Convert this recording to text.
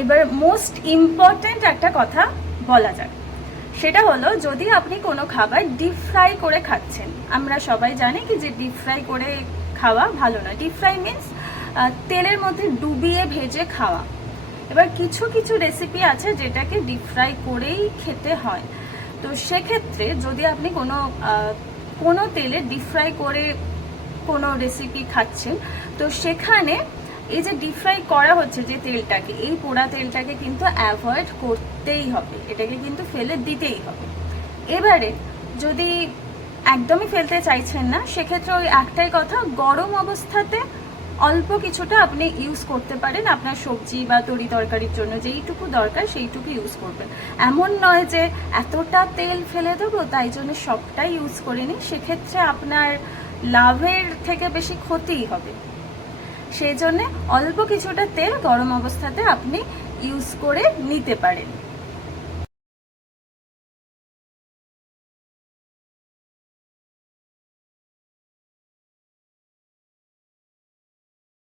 এবার most important একটা কথা বলা যাক, সেটা হলো যদি আপনি কোনো খাবার ডিপ ফ্রাই করে খাচ্ছেন, আমরা সবাই জানি কি যে ডিপ ফ্রাই করে খাওয়া ভালো নয়। ডিপ ফ্রাই মিন্স তেলের মধ্যে ডুবিয়ে ভেজে খাওয়া। এবার কিছু কিছু রেসিপি আছে যেটাকে ডিপ ফ্রাই করেই খেতে হয়। তো সেক্ষেত্রে যদি আপনি কোনো তেলে ডিপ ফ্রাই করে কোনো রেসিপি খাচ্ছেন, তো সেখানে এই যে ডিপ ফ্রাই করা হচ্ছে যে তেলটাকে, এই পোড়া তেলটাকে কিন্তু অ্যাভয়েড করতেই হবে, এটাকে কিন্তু ফেলে দিতেই হবে। এবারে যদি একদমই ফেলতে চাইছেন না, সেক্ষেত্রে ওই একটাই কথা, গরম অবস্থাতে অল্প কিছুটা আপনি ইউজ করতে পারেন আপনার সবজি বা তরি তরকারির জন্য, যেইটুকু দরকার সেইটুকু ইউজ করবেন। এমন নয় যে এতটা তেল ফেলে দেবো তাই জন্য সবটাই ইউজ করে নিই, সেক্ষেত্রে আপনার লাভের থেকে বেশি ক্ষতিই হবে। সেই জন্যে অল্প কিছুটা তেল গরম অবস্থাতে আপনি ইউজ করে নিতে পারেন।